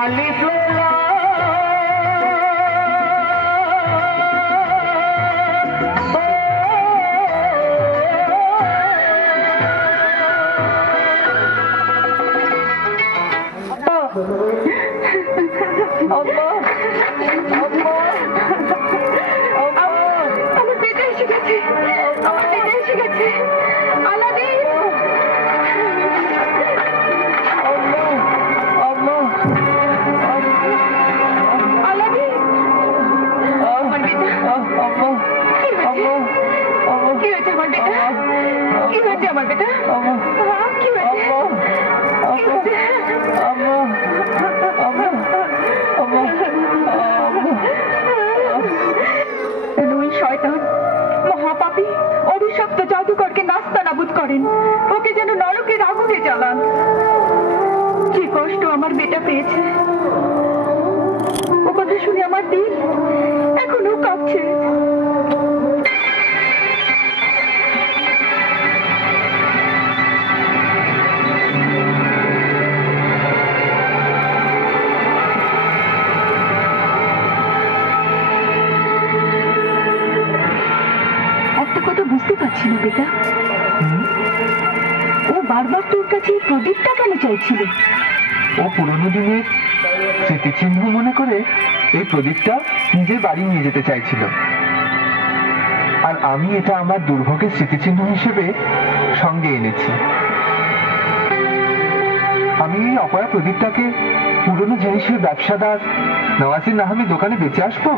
আলিফ আমার বেটা এসে গেছে, আমার বেটা এসে গেছে। আলাদিন, আলাদিন, আমার বেটা। কি হয়েছে আমার বেটা? কি হয়েছে আমার বেটা? কি হয়েছে? ওই শয়তান মহাপাপী অভিশপ্ত জাদুকরকে নাস্তানাবুদ করেন, ওকে যেন নরকের আগুনে জ্বালান। যে কষ্ট আমার বেটা পেয়েছে, ও কথা শুনে আমার দিল এখনো কাঁপছে। একটা কথা বুঝতে পারছি না বেটা, ও বারবার তোর কাছে এই প্রদীপটা কেন চাইছিল? ও পুরনো দিনের স্মৃতিচিহ্ন মনে করে এই প্রদীপটা নিজের বাড়ি নিয়ে যেতে চাইছিল, আর আমি এটা আমার দুর্ভোগের স্মৃতিচিহ্ন হিসেবে সঙ্গে এনেছি। আমি এই অপয়া প্রদীপটাকে পুরনো জিনিসের ব্যবসাদার নওয়াজির নাহামি দোকানে বেঁচে আসবো।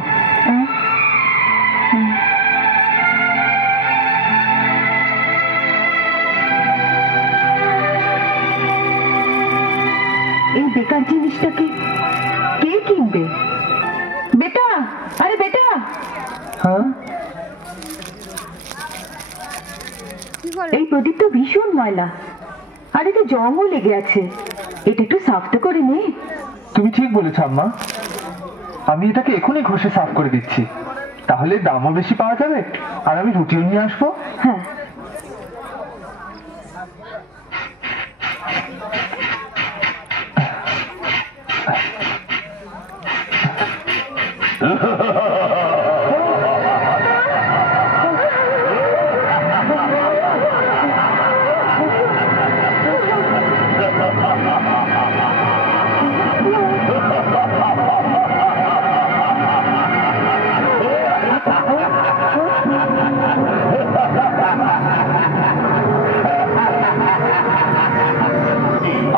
এই বেকার জিনিসটাকে কে কিনবে? বেটা, আরে বেটা। হ্যাঁ, এই প্রদীপটা ভীষণ ময়লা, আর এতে জংও লেগে আছে, এটা একটু সাফ তো করে নে। তুমি ঠিক বলেছ আম্মা, আমি এটাকে এখনই ঘষে সাফ করে দিচ্ছি, তাহলে দামও বেশি পাওয়া যাবে আর আমি রুটিও নিয়ে আসবো। হ্যাঁ,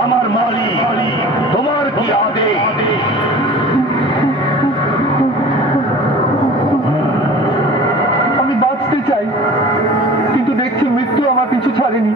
আমার মালিক, তোমার কি আদেশ? আমি বাঁচতে চাই, কিন্তু দেখছি মৃত্যু আমার পিছু ছাড়েনি।